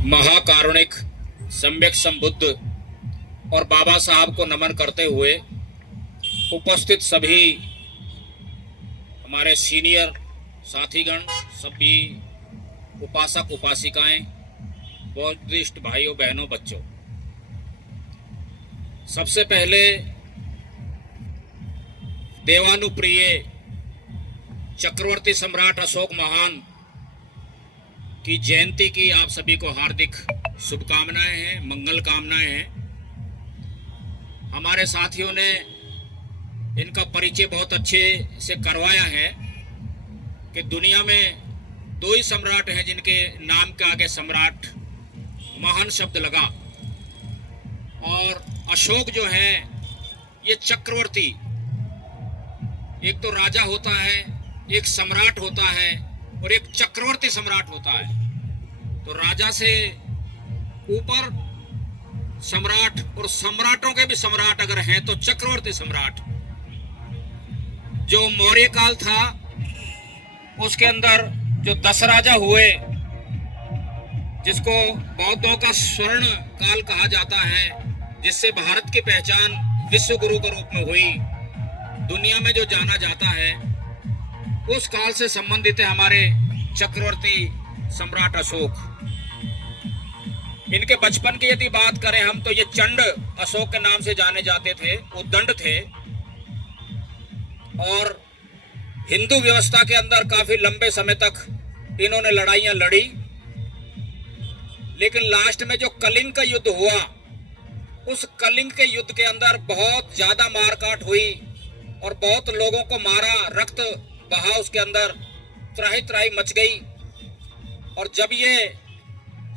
महाकारुणिक सम्यक संबुद्ध और बाबा साहब को नमन करते हुए उपस्थित सभी हमारे सीनियर साथीगण, सभी उपासक उपासिकाएं, बौद्धिस्ट भाइयों बहनों बच्चों, सबसे पहले देवानुप्रिय चक्रवर्ती सम्राट अशोक महान की जयंती की आप सभी को हार्दिक शुभकामनाएं हैं, मंगल कामनाएं हैं। हमारे साथियों ने इनका परिचय बहुत अच्छे से करवाया है कि दुनिया में दो ही सम्राट हैं जिनके नाम के आगे सम्राट महान शब्द लगा, और अशोक जो है ये चक्रवर्ती, एक तो राजा होता है, एक सम्राट होता है और एक चक्रवर्ती सम्राट होता है। तो राजा से ऊपर सम्राट, और सम्राटों के भी सम्राट अगर हैं तो चक्रवर्ती सम्राट। जो मौर्य काल था उसके अंदर जो 10 राजा हुए, जिसको बौद्धों का स्वर्ण काल कहा जाता है, जिससे भारत की पहचान विश्व गुरु के रूप में हुई, दुनिया में जो जाना जाता है, उस काल से संबंधित है हमारे चक्रवर्ती सम्राट अशोक। इनके बचपन की यदि बात करें हम तो ये चंड अशोक के नाम से जाने जाते थे, उद्दंड थे, और हिंदू व्यवस्था के अंदर काफी लंबे समय तक इन्होंने लड़ाइयां लड़ी। लेकिन लास्ट में जो कलिंग का युद्ध हुआ, उस कलिंग के युद्ध के अंदर बहुत ज्यादा मारकाट हुई और बहुत लोगों को मारा, रक्त बहा, उसके अंदर त्राही त्राही मच गई। और जब ये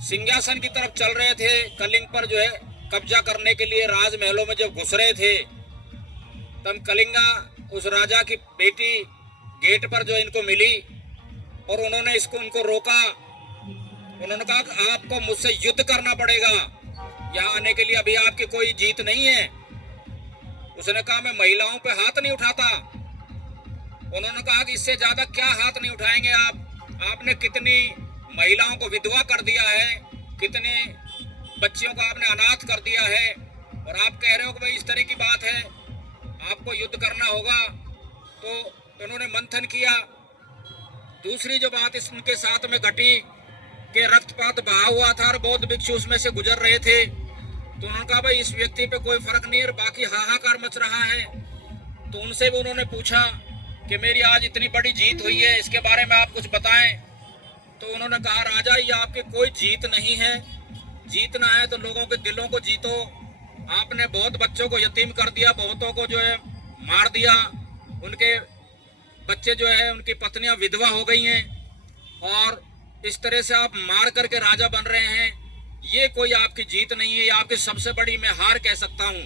सिंहासन की तरफ चल रहे थे, कलिंग पर जो है कब्जा करने के लिए राजमहलों में जब घुस रहे थे, तब कलिंगा उस राजा की बेटी गेट पर जो इनको मिली और उन्होंने उनको रोका। उन्होंने कहा कि आपको मुझसे युद्ध करना पड़ेगा, यहाँ आने के लिए अभी आपकी कोई जीत नहीं है। उसने कहा मैं महिलाओं पे हाथ नहीं उठाता। उन्होंने कहा कि इससे ज्यादा क्या हाथ नहीं उठाएंगे आप, आपने कितनी महिलाओं को विधवा कर दिया है, कितने बच्चियों को आपने अनाथ कर दिया है, और आप कह रहे हो कि भाई इस तरह की बात है, आपको युद्ध करना होगा। तो उन्होंने मंथन किया। दूसरी जो बात इनके साथ में घटी कि रक्तपात बहा हुआ था और बौद्ध भिक्षु उसमें से गुजर रहे थे, तो उन्होंने कहा भाई इस व्यक्ति पे कोई फर्क नहीं है, बाकी हाहाकार मच रहा है। तो उनसे भी उन्होंने पूछा कि मेरी आज इतनी बड़ी जीत हुई है, इसके बारे में आप कुछ बताएं। तो उन्होंने कहा राजा ये आपकी कोई जीत नहीं है, जीतना है तो लोगों के दिलों को जीतो। आपने बहुत बच्चों को यतीम कर दिया, बहुतों को जो है मार दिया, उनके बच्चे जो है, उनकी पत्नियां विधवा हो गई हैं, और इस तरह से आप मार करके राजा बन रहे हैं, ये कोई आपकी जीत नहीं है, ये आपकी सबसे बड़ी मैं हार कह सकता हूँ।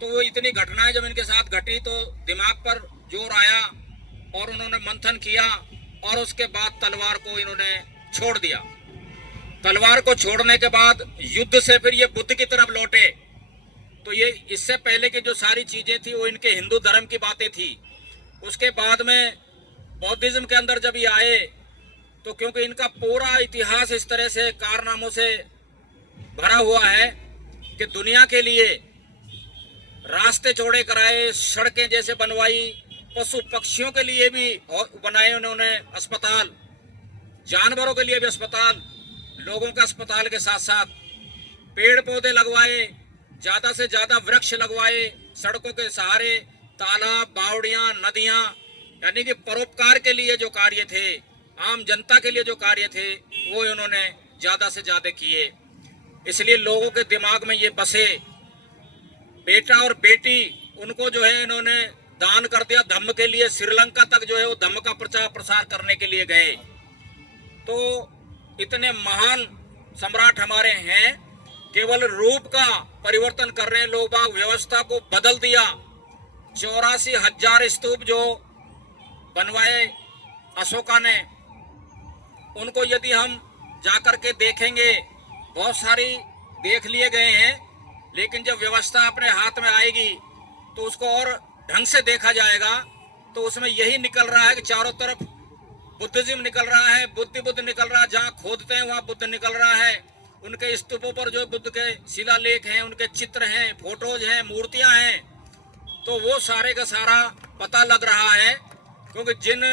तो वो इतनी घटनाएं जब इनके साथ घटी तो दिमाग पर जोर आया और उन्होंने मंथन किया, और उसके बाद तलवार को इन्होंने छोड़ दिया। तलवार को छोड़ने के बाद युद्ध से फिर ये बुद्ध की तरफ लौटे। तो ये इससे पहले की जो सारी चीजें थी वो इनके हिंदू धर्म की बातें थी। उसके बाद में बौद्धिज्म के अंदर जब ये आए, तो क्योंकि इनका पूरा इतिहास इस तरह से कारनामों से भरा हुआ है कि दुनिया के लिए रास्ते चौड़े कराए, सड़कें जैसे बनवाई, पशु पक्षियों के लिए भी बनाए उन्होंने अस्पताल, जानवरों के लिए भी अस्पताल, लोगों के अस्पताल के साथ साथ पेड़ पौधे लगवाए, ज्यादा से ज्यादा वृक्ष लगवाए, सड़कों के सहारे तालाब, बावड़ियां, नदियां, यानी कि परोपकार के लिए जो कार्य थे, आम जनता के लिए जो कार्य थे, वो इन्होंने ज्यादा से ज्यादा किए। इसलिए लोगों के दिमाग में ये बसे। बेटा और बेटी उनको जो है इन्होंने दान कर दिया धम्म के लिए, श्रीलंका तक जो है वो धम्म का प्रचार प्रसार करने के लिए गए। तो इतने महान सम्राट हमारे हैं, केवल रूप का परिवर्तन कर रहे हैं लोग बाग, व्यवस्था को बदल दिया। 84,000 स्तूप जो बनवाए अशोका ने, उनको यदि हम जाकर के देखेंगे, बहुत सारी देख लिए गए हैं, लेकिन जब व्यवस्था अपने हाथ में आएगी तो उसको और ढंग से देखा जाएगा। तो उसमें यही निकल रहा है कि चारों तरफ बुद्धिज्म निकल रहा है, बुद्ध निकल रहा है, जहाँ खोदते हैं वहाँ बुद्ध निकल रहा है। उनके स्तूपों पर जो बुद्ध के शिलालेख हैं, उनके चित्र हैं, फोटोज हैं, मूर्तियां हैं, तो वो सारे का सारा पता लग रहा है। क्योंकि जिन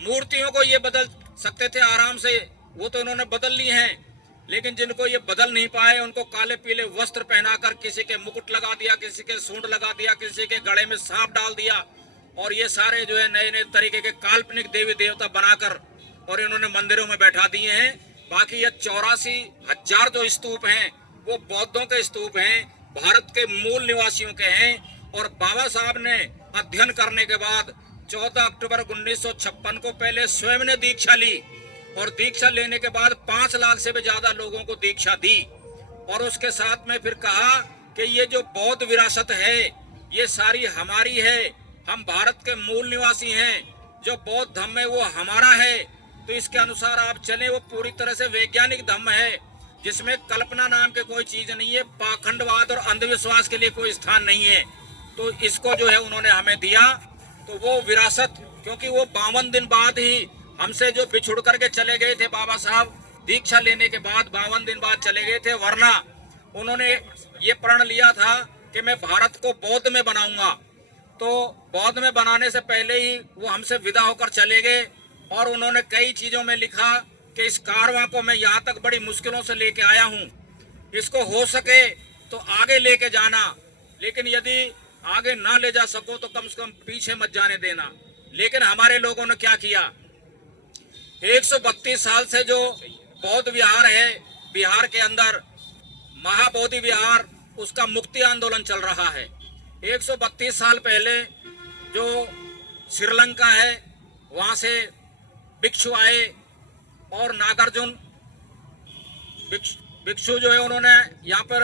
मूर्तियों को ये बदल सकते थे आराम से, वो तो इन्होंने बदल ली हैं, लेकिन जिनको ये बदल नहीं पाए उनको काले पीले वस्त्र पहनाकर किसी के मुकुट लगा दिया, किसी के सूंड लगा दिया, किसी के गले में सांप डाल दिया, और ये सारे जो है नए नए तरीके के काल्पनिक देवी देवता बनाकर और इन्होंने मंदिरों में बैठा दिए हैं। बाकी ये 84,000 जो स्तूप हैं वो बौद्धों के स्तूप हैं, भारत के मूल निवासियों के हैं। और बाबा साहब ने अध्ययन करने के बाद 14 अक्टूबर 1956 को पहले स्वयं ने दीक्षा ली, और दीक्षा लेने के बाद 5 लाख से भी ज्यादा लोगों को दीक्षा दी। और उसके साथ में फिर कहा कि ये जो बौद्ध विरासत है ये सारी हमारी है, हम भारत के मूल निवासी हैं, जो बौद्ध धम्म है वो हमारा है, तो इसके अनुसार आप चले। वो पूरी तरह से वैज्ञानिक धम्म है, जिसमें कल्पना नाम के कोई चीज नहीं है, पाखंडवाद और अंधविश्वास के लिए कोई स्थान नहीं है। तो इसको जो है उन्होंने हमें दिया। तो वो विरासत, क्योंकि वो 52 दिन बाद ही हमसे जो बिछुड़ करके चले गए थे बाबा साहब, दीक्षा लेने के बाद 52 दिन बाद चले गए थे, वरना उन्होंने ये प्रण लिया था कि मैं भारत को बौद्ध में बनाऊंगा। तो बौद्ध में बनाने से पहले ही वो हमसे विदा होकर चले गए, और उन्होंने कई चीजों में लिखा कि इस कारवां को मैं यहाँ तक बड़ी मुश्किलों से लेके आया हूँ, इसको हो सके तो आगे लेके जाना, लेकिन यदि आगे ना ले जा सको तो कम से कम पीछे मत जाने देना। लेकिन हमारे लोगों ने क्या किया, 132 साल से जो बौद्ध विहार है बिहार के अंदर, महाबोधि विहार, उसका मुक्ति आंदोलन चल रहा है। 132 साल पहले जो श्रीलंका है वहां से भिक्षु आए, और नागार्जुन भिक्षु जो है उन्होंने यहाँ पर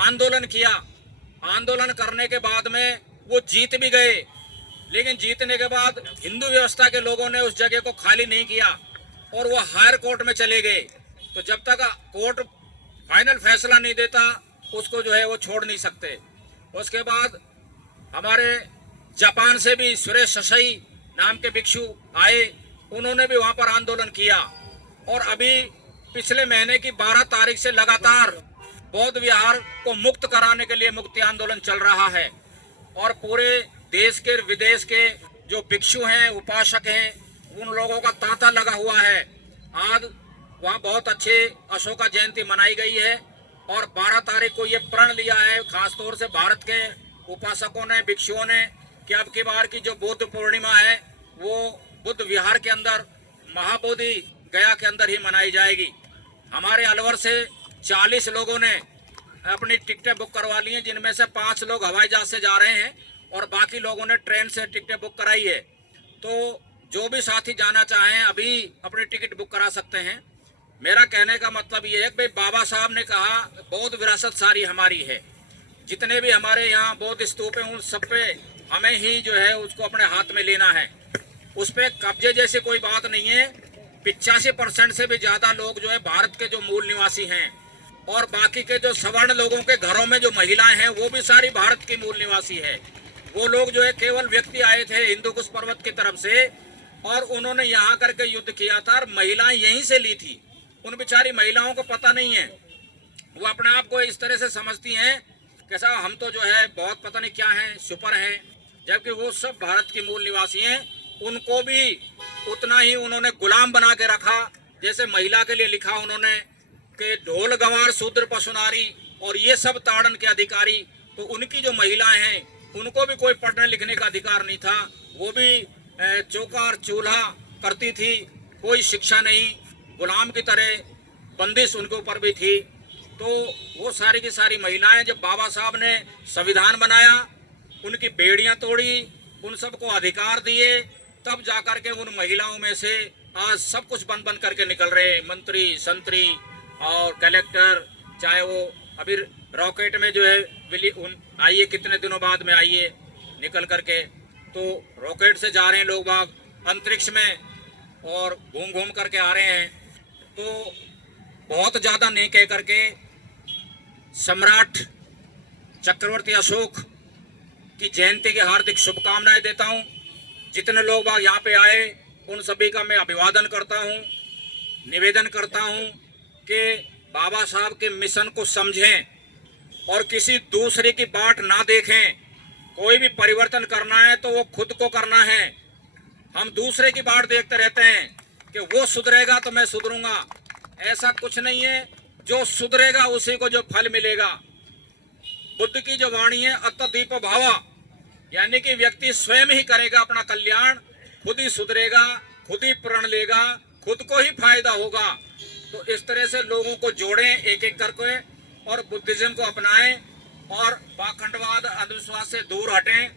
आंदोलन किया। आंदोलन करने के बाद में वो जीत भी गए, लेकिन जीतने के बाद हिंदू व्यवस्था के लोगों ने उस जगह को खाली नहीं किया, और वो हायर कोर्ट में चले गए। तो जब तक कोर्ट फाइनल फैसला नहीं देता उसको जो है वो छोड़ नहीं सकते। उसके बाद हमारे जापान से भी सुरेश ससाई नाम के भिक्षु आए, उन्होंने भी वहां पर आंदोलन किया। और अभी पिछले महीने की 12 तारीख से लगातार बौद्ध विहार को मुक्त कराने के लिए मुक्ति आंदोलन चल रहा है, और पूरे देश के विदेश के जो भिक्षु हैं, उपासक हैं, उन लोगों का तांता लगा हुआ है। आज वहाँ बहुत अच्छे अशोका जयंती मनाई गई है, और 12 तारीख को ये प्रण लिया है खासतौर से भारत के उपासकों ने, भिक्षुओं ने, कि अब की बार की जो बुद्ध पूर्णिमा है वो बुद्ध विहार के अंदर महाबोधि गया के अंदर ही मनाई जाएगी। हमारे अलवर से 40 लोगों ने अपनी टिकटें बुक करवा ली हैं, जिनमें से 5 लोग हवाई जहाज से जा रहे हैं, और बाकी लोगों ने ट्रेन से टिकटें बुक कराई है। तो जो भी साथी जाना चाहें अभी अपनी टिकट बुक करा सकते हैं। मेरा कहने का मतलब ये है कि भाई बाबा साहब ने कहा बौद्ध विरासत सारी हमारी है, जितने भी हमारे यहाँ बौद्ध स्तूप हैं उन सब पे हमें ही जो है उसको अपने हाथ में लेना है। उस पर कब्जे जैसी कोई बात नहीं है। 85% से भी ज्यादा लोग जो है भारत के जो मूल निवासी हैं, और बाकी के जो सवर्ण लोगों के घरों में जो महिलाएं हैं वो भी सारी भारत की मूल निवासी है। वो लोग जो है केवल व्यक्ति आए थे हिंदू कुश पर्वत की तरफ से, और उन्होंने यहाँ करके युद्ध किया था, और महिलाएं यहीं से ली थी। उन बेचारी महिलाओं को पता नहीं है, वो अपने आप को इस तरह से समझती हैं कैसा हम तो जो है बहुत पता नहीं क्या है, सुपर हैं, जबकि वो सब भारत की मूल निवासी हैं। उनको भी उतना ही उन्होंने गुलाम बना के रखा। जैसे महिला के लिए लिखा उन्होंने कि ढोल गंवार शूद्र पशुनारी, और ये सब ताड़न के अधिकारी। तो उनकी जो महिलाएं हैं उनको भी कोई पढ़ने लिखने का अधिकार नहीं था, वो भी चौका और चूल्हा करती थी, कोई शिक्षा नहीं, गुलाम की तरह बंदिश उनके ऊपर भी थी। तो वो सारी की सारी महिलाएं, जब बाबा साहब ने संविधान बनाया, उनकी बेड़ियां तोड़ी, उन सबको अधिकार दिए, तब जाकर के उन महिलाओं में से आज सब कुछ बन बन करके निकल रहे मंत्री, संतरी और कलेक्टर, चाहे वो अभी रॉकेट में जो है आइए कितने दिनों बाद में आइए निकल करके, तो रॉकेट से जा रहे हैं लोग बाग अंतरिक्ष में, और घूम घूम करके आ रहे हैं। तो बहुत ज़्यादा नहीं कह करके सम्राट चक्रवर्ती अशोक की जयंती की हार्दिक शुभकामनाएं देता हूं। जितने लोग बाग यहाँ पे आए उन सभी का मैं अभिवादन करता हूँ, निवेदन करता हूँ कि बाबा साहब के मिशन को समझें और किसी दूसरे की बाट ना देखें। कोई भी परिवर्तन करना है तो वो खुद को करना है। हम दूसरे की बाट देखते रहते हैं कि वो सुधरेगा तो मैं सुधरूंगा, ऐसा कुछ नहीं है। जो सुधरेगा उसी को जो फल मिलेगा। बुद्ध की जो वाणी है अत्तदीप भावा, यानी कि व्यक्ति स्वयं ही करेगा अपना कल्याण, खुद ही सुधरेगा, खुद ही प्रण लेगा, खुद को ही फायदा होगा। तो इस तरह से लोगों को जोड़ें एक एक करके और बुद्धिज्म को अपनाएं और पाखंडवाद अंधविश्वास से दूर हटें,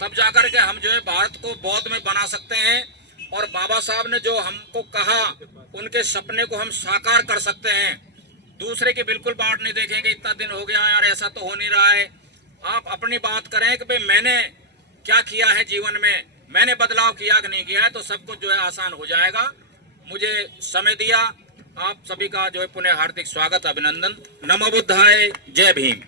तब जाकर के हम जो है भारत को बौद्ध में बना सकते हैं और बाबा साहब ने जो हमको कहा उनके सपने को हम साकार कर सकते हैं। दूसरे की बिल्कुल बाट नहीं देखेंगे, इतना दिन हो गया यार ऐसा तो हो नहीं रहा है। आप अपनी बात करें कि भाई मैंने क्या किया है जीवन में, मैंने बदलाव किया कि नहीं किया है, तो सब कुछ जो है आसान हो जाएगा। मुझे समय दिया, आप सभी का जो है पुनः हार्दिक स्वागत, अभिनंदन। नमो बुद्धाय, जय भीम।